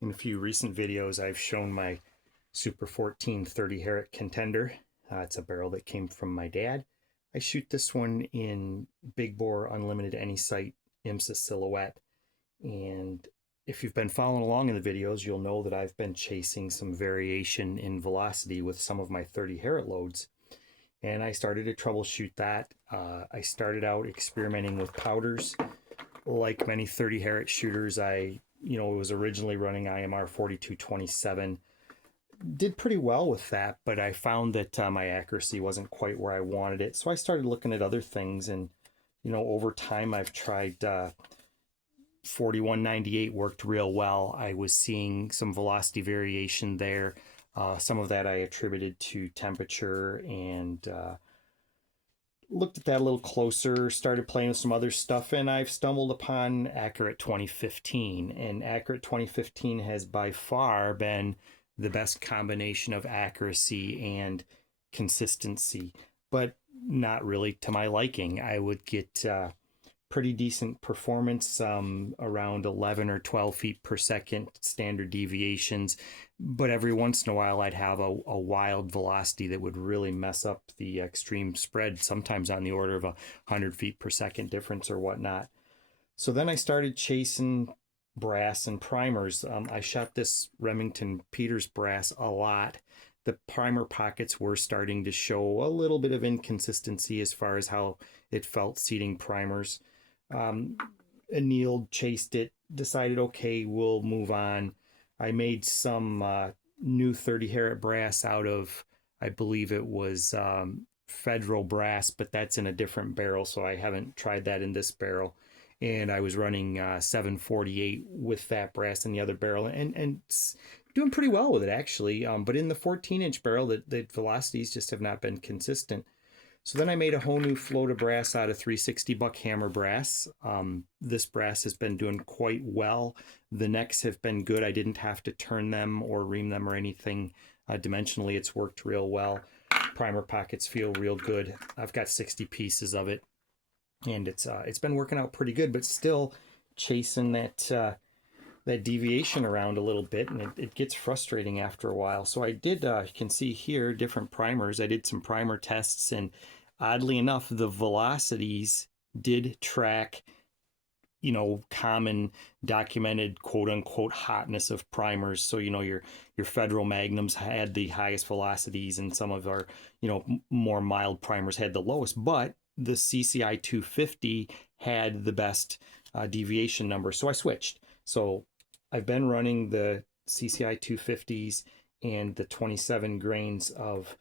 In a few recent videos, I've shown my Super 14 30 Herrett Contender. It's a barrel that came from my dad. I shoot this one in big bore unlimited any sight IMSA silhouette. And if you've been following along in the videos, you'll know that I've been chasing some variation in velocity with some of my 30 Herrett loads. And I started to troubleshoot that. I started out experimenting with powders. Like many 30 Herrett shooters, I was originally running IMR 4227. Did pretty well with that, but I found that my accuracy wasn't quite where I wanted it. So I started looking at other things, and over time I've tried 4198 worked real well. I was seeing some velocity variation there. Some of that I attributed to temperature, and looked at that a little closer, started playing with some other stuff, and I've stumbled upon Accurate 2015. And Accurate 2015 has by far been the best combination of accuracy and consistency, but not really to my liking. I would get pretty decent performance, around 11 or 12 feet per second standard deviations. But every once in a while, I'd have a wild velocity that would really mess up the extreme spread, sometimes on the order of 100 feet per second difference or whatnot. So then I started chasing brass and primers. I shot this Remington Peters brass a lot. The primer pockets were starting to show a little bit of inconsistency as far as how it felt seating primers. Annealed, chased it, decided, okay, we'll move on. I made some new 30 Herrett brass out of, I believe it was Federal brass, but that's in a different barrel, so I haven't tried that in this barrel. And I was running 748 with that brass in the other barrel, and doing pretty well with it, actually. But in the 14-inch barrel, the velocities just have not been consistent. So then I made a whole new float of brass out of 360 buck hammer brass. This brass has been doing quite well. The necks have been good. I didn't have to turn them or ream them or anything. Dimensionally, it's worked real well. Primer pockets feel real good. I've got 60 pieces of it, and it's been working out pretty good, but still chasing that deviation around a little bit, and it gets frustrating after a while. So I did, you can see here, different primers. I did some primer tests, and oddly enough, the velocities did track, common documented quote unquote hotness of primers. So, your Federal Magnums had the highest velocities, and some of our, more mild primers had the lowest, but the CCI 250 had the best deviation number. So I switched. So I've been running the CCI 250s and the 27 grains of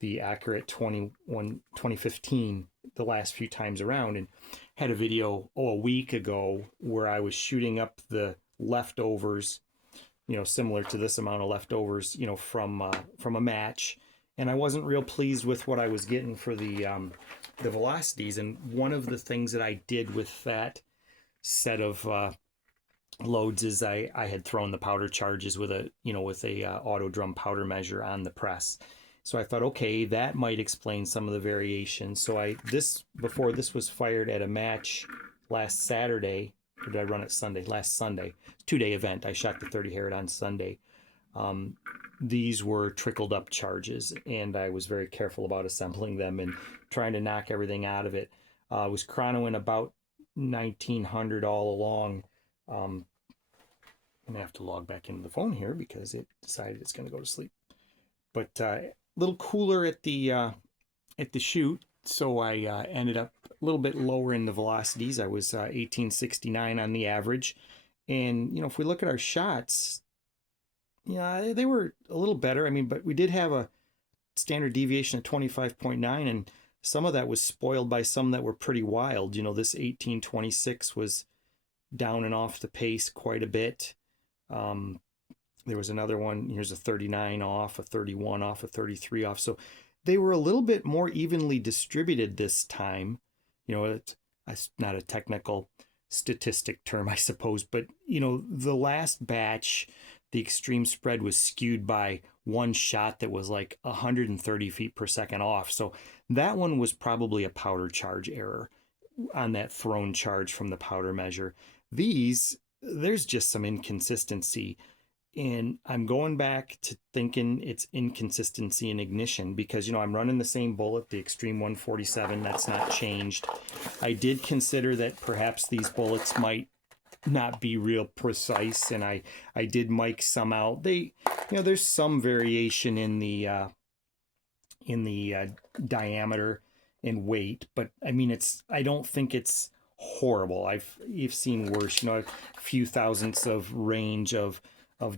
the Accurate 2015 the last few times around, and had a video a week ago where I was shooting up the leftovers, similar to this amount of leftovers, from a match, and I wasn't real pleased with what I was getting for the velocities. And one of the things that I did with that set of loads is I had thrown the powder charges with a auto drum powder measure on the press. So I thought, okay, that might explain some of the variation. So before this was fired at a match last Saturday, or did I run it Sunday? Last Sunday, 2-day event. I shot the 30 Herrett on Sunday. These were trickled up charges, and I was very careful about assembling them and trying to knock everything out of it. I was chronoing about 1900 all along. I'm gonna have to log back into the phone here because it decided it's gonna go to sleep. But a little cooler at the shoot, so I ended up a little bit lower in the velocities. I was 1869 on the average, and if we look at our shots, yeah, they were a little better. I mean, but we did have a standard deviation of 25.9, and some of that was spoiled by some that were pretty wild. This 1826 was down and off the pace quite a bit. There was another one. Here's a 39 off, a 31 off, a 33 off. So they were a little bit more evenly distributed this time. It's not a technical statistic term, I suppose, but the last batch, the extreme spread was skewed by one shot that was like 130 feet per second off. So that one was probably a powder charge error on that thrown charge from the powder measure. There's just some inconsistency. And I'm going back to thinking it's inconsistency in ignition because, you know, I'm running the same bullet, the Extreme 147. That's not changed. I did consider that perhaps these bullets might not be real precise, and I did mic some out. They, you know, there's some variation in the diameter and weight, but I mean, I don't think it's horrible. You've seen worse, you know, a few thousandths of range of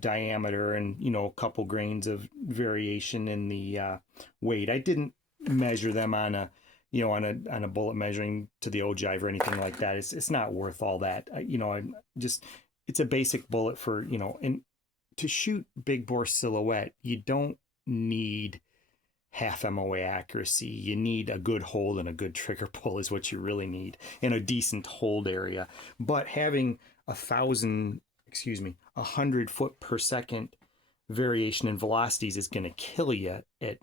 diameter, and, you know, a couple grains of variation in the weight. I didn't measure them on a, you know, on a bullet measuring to the ogive or anything like that. It's not worth all that. You know, I'm just, it's a basic bullet for, you know, and to shoot big bore silhouette, you don't need half MOA accuracy. You need a good hold and a good trigger pull is what you really need, and a decent hold area. But having 100 foot per second variation in velocities is going to kill you at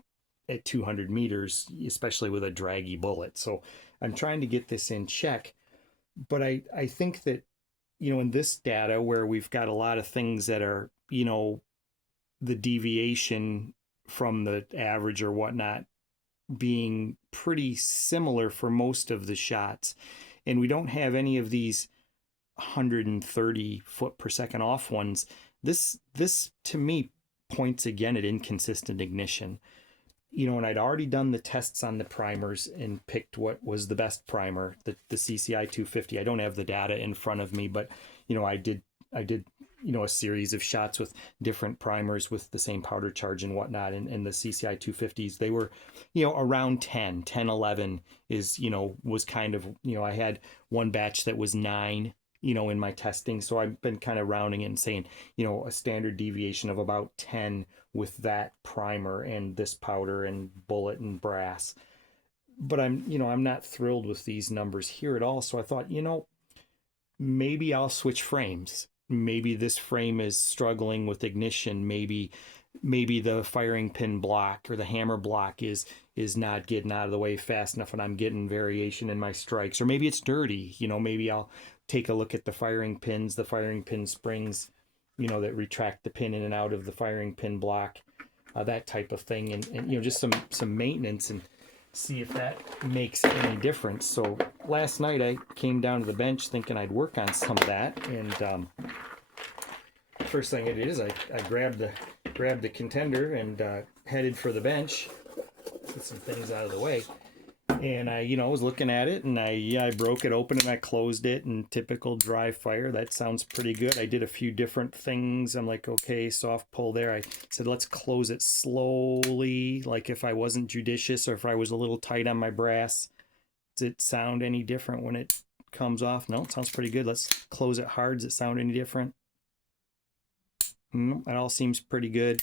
200 meters, especially with a draggy bullet. So I'm trying to get this in check. But I think that, you know, in this data where we've got a lot of things that are, you know, the deviation from the average or whatnot being pretty similar for most of the shots, and we don't have any of these 130 foot per second off ones, this to me points again at inconsistent ignition. You know, and I'd already done the tests on the primers and picked what was the best primer, the CCI 250. I don't have the data in front of me, but, you know, I did, you know, a series of shots with different primers with the same powder charge and whatnot. And the CCI 250s, they were, you know, around 10, 11 is, you know, was kind of, you know, I had one batch that was 9, you know, in my testing. So I've been kind of rounding it and saying, you know, a standard deviation of about 10 with that primer and this powder and bullet and brass. But I'm, you know, I'm not thrilled with these numbers here at all. So I thought, you know, maybe I'll switch frames. Maybe this frame is struggling with ignition. Maybe the firing pin block or the hammer block is not getting out of the way fast enough and I'm getting variation in my strikes. Or maybe it's dirty. You know, maybe I'll take a look at the firing pins, the firing pin springs, you know, that retract the pin in and out of the firing pin block, that type of thing. And you know, just some maintenance, and see if that makes any difference. So last night I came down to the bench thinking I'd work on some of that, and first thing I did is I grabbed the Contender and headed for the bench, get some things out of the way. And I, you know, was looking at it, and I broke it open and I closed it, and typical dry fire, that sounds pretty good. I did a few different things. I'm like, okay, soft pull there. I said, let's close it slowly, like if I wasn't judicious or if I was a little tight on my brass. Does it sound any different when it comes off? No, it sounds pretty good. Let's close it hard. Does it sound any different? It all seems pretty good.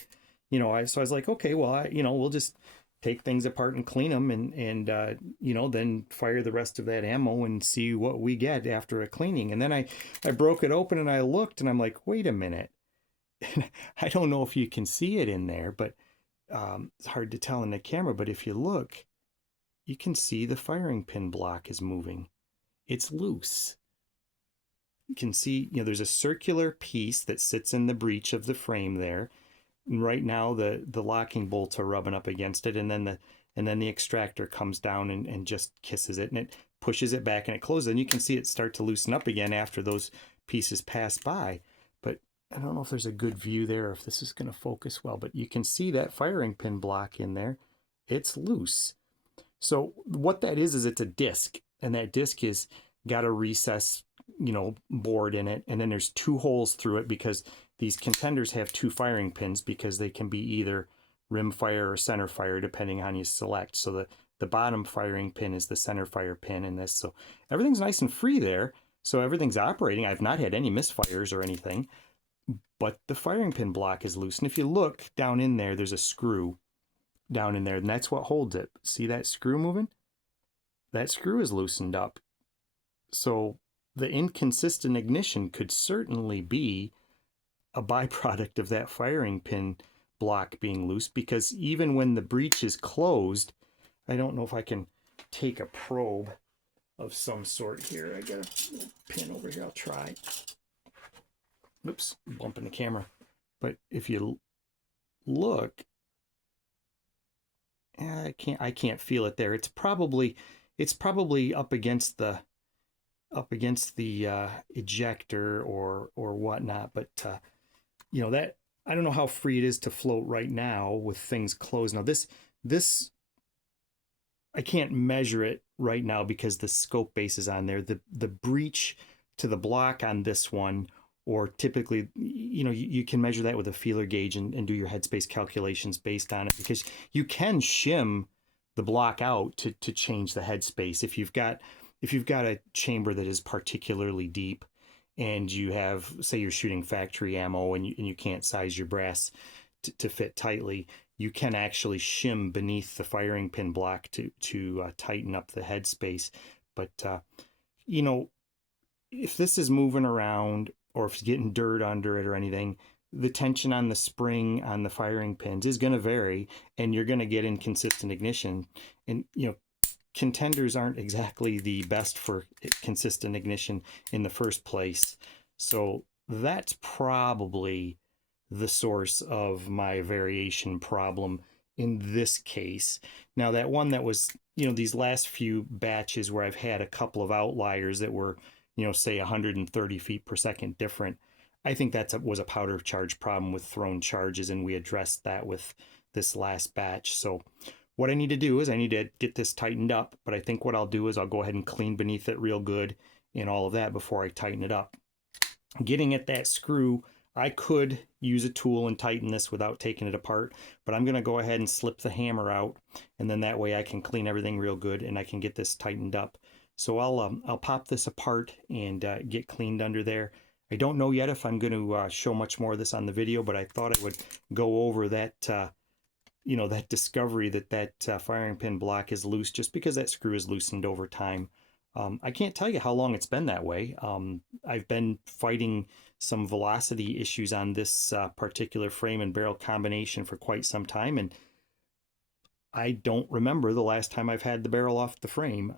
You know, so I was like, okay, well, you know, we'll just take things apart and clean them, and you know, then fire the rest of that ammo and see what we get after a cleaning. And then I broke it open and I looked, and I'm like, wait a minute. I don't know if you can see it in there, but it's hard to tell in the camera, but if you look, you can see the firing pin block is moving. It's loose. You can see, you know, there's a circular piece that sits in the breech of the frame there. And right now the locking bolts are rubbing up against it, and then the extractor comes down and just kisses it, and it pushes it back and it closes, and you can see it start to loosen up again after those pieces pass by. But I don't know if there's a good view there, if this is going to focus well, but you can see that firing pin block in there. It's loose. So what that is it's a disc, and that disc is got a recess, you know, board in it, and then there's 2 holes through it because these Contenders have 2 firing pins because they can be either rimfire or centerfire depending on you select. So the bottom firing pin is the centerfire pin in this. So everything's nice and free there. So everything's operating. I've not had any misfires or anything, but the firing pin block is loose. And if you look down in there, there's a screw down in there, and that's what holds it. See that screw moving? That screw is loosened up. So the inconsistent ignition could certainly be a byproduct of that firing pin block being loose, because even when the breech is closed, I don't know if I can take a probe of some sort here. I got a little pin over here. I'll try. Oops, bumping the camera. But if you look, I can't feel it there. It's probably up against the ejector or whatnot. But you know, that I don't know how free it is to float right now with things closed. Now this I can't measure it right now because the scope base is on there. The breach to the block on this one, or typically, you know, you can measure that with a feeler gauge and do your headspace calculations based on it, because you can shim the block out to change the headspace if you've got a chamber that is particularly deep and you have, say you're shooting factory ammo and you can't size your brass to fit tightly, you can actually shim beneath the firing pin block to tighten up the headspace. But you know, if this is moving around or if it's getting dirt under it or anything, the tension on the spring on the firing pins is going to vary, and you're going to get inconsistent ignition. And you know, contenders aren't exactly the best for consistent ignition in the first place. So that's probably the source of my variation problem in this case. Now, that one that was, you know, these last few batches where I've had a couple of outliers that were, you know, say 130 feet per second different, I think that was a powder charge problem with thrown charges, and we addressed that with this last batch. So what I need to do is I need to get this tightened up, but I think what I'll do is I'll go ahead and clean beneath it real good and all of that before I tighten it up. Getting at that screw, I could use a tool and tighten this without taking it apart, but I'm going to go ahead and slip the hammer out, and then that way I can clean everything real good and I can get this tightened up. So I'll pop this apart and get cleaned under there. I don't know yet if I'm going to show much more of this on the video, but I thought I would go over that you know, that discovery that firing pin block is loose just because that screw is loosened over time. I can't tell you how long it's been that way. I've been fighting some velocity issues on this particular frame and barrel combination for quite some time, and I don't remember the last time I've had the barrel off the frame.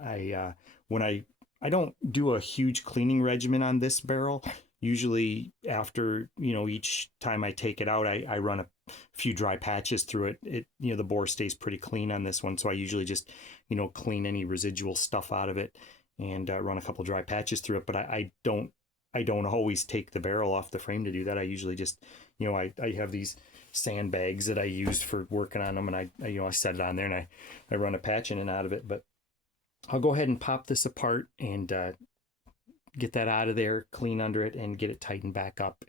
When I don't do a huge cleaning regimen on this barrel. Usually after, you know, each time I take it out, I run a few dry patches through it. You know, the bore stays pretty clean on this one, so I usually just, you know, clean any residual stuff out of it and run a couple dry patches through it. But I don't always take the barrel off the frame to do that. I usually just, you know, I have these sandbags that I use for working on them, and I you know, I set it on there and I run a patch in and out of it. But I'll go ahead and pop this apart and get that out of there, clean under it, and get it tightened back up.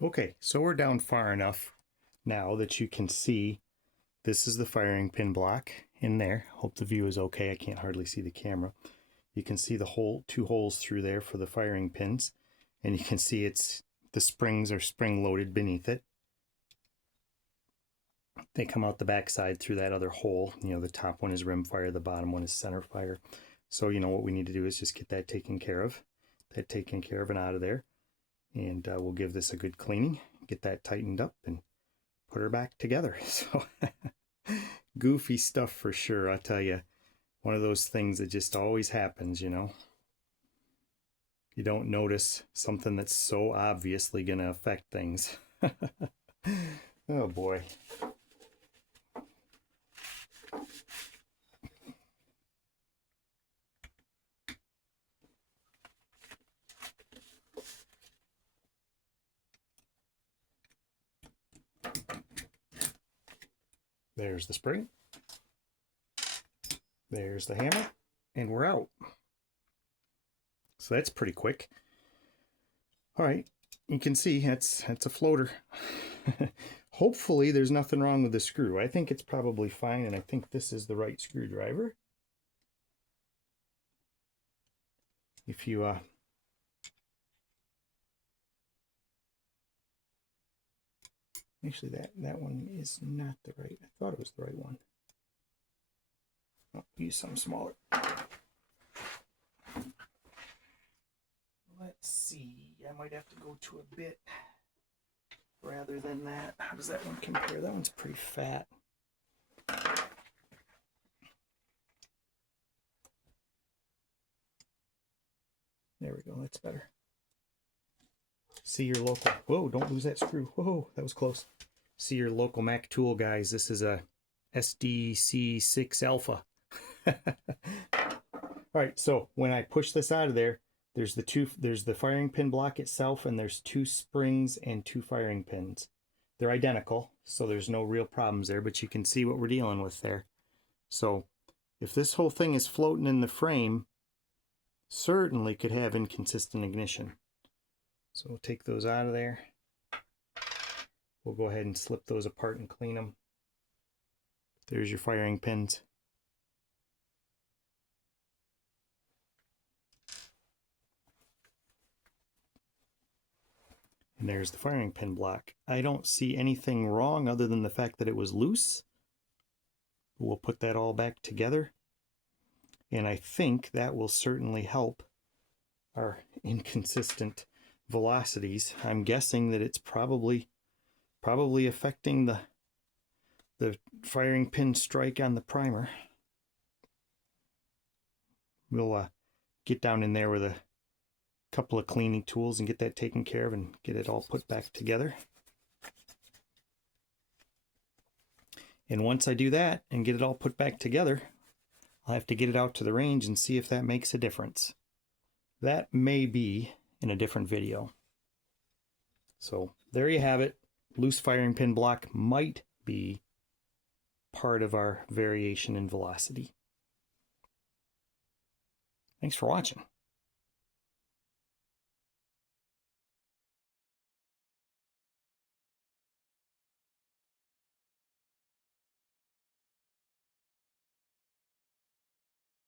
Okay, so we're down far enough now that you can see this is the firing pin block in there. Hope the view is okay. I can't hardly see the camera. You can see the hole, two holes through there for the firing pins, and you can see the springs are spring loaded beneath it. They come out the back side through that other hole. You know, the top one is rimfire, the bottom one is centerfire. So, you know, what we need to do is just get that taken care of and out of there. And we'll give this a good cleaning, get that tightened up, and put her back together. So goofy stuff for sure, I'll tell you. One of those things that just always happens, you know. You don't notice something that's so obviously going to affect things. Oh boy. There's the spring. There's the hammer, and we're out. So that's pretty quick. All right, you can see that's a floater. Hopefully there's nothing wrong with the screw. I think it's probably fine, and I think this is the right screwdriver. if you actually that one is not the right. I thought it was the right one. I'll use something smaller. Let's see. I might have to go to a bit rather than that. How does that one compare? That one's pretty fat. There we go. That's better. See your local. Whoa, don't lose that screw. Whoa, that was close. See your local Mac tool, guys. This is a SDC6 Alpha. All right, so when I push this out of there, there's the firing pin block itself, and there's 2 springs and 2 firing pins. They're identical, so there's no real problems there, but you can see what we're dealing with there. So if this whole thing is floating in the frame, certainly could have inconsistent ignition. So we'll take those out of there. We'll go ahead and slip those apart and clean them. There's your firing pins. And there's the firing pin block. I don't see anything wrong other than the fact that it was loose. We'll put that all back together. And I think that will certainly help our inconsistent velocities. I'm guessing that it's probably affecting the firing pin strike on the primer. We'll get down in there with a couple of cleaning tools and get that taken care of and get it all put back together. And once I do that and get it all put back together, I'll have to get it out to the range and see if that makes a difference. That may be in a different video. So there you have it. Loose firing pin block might be part of our variation in velocity. Thanks for watching.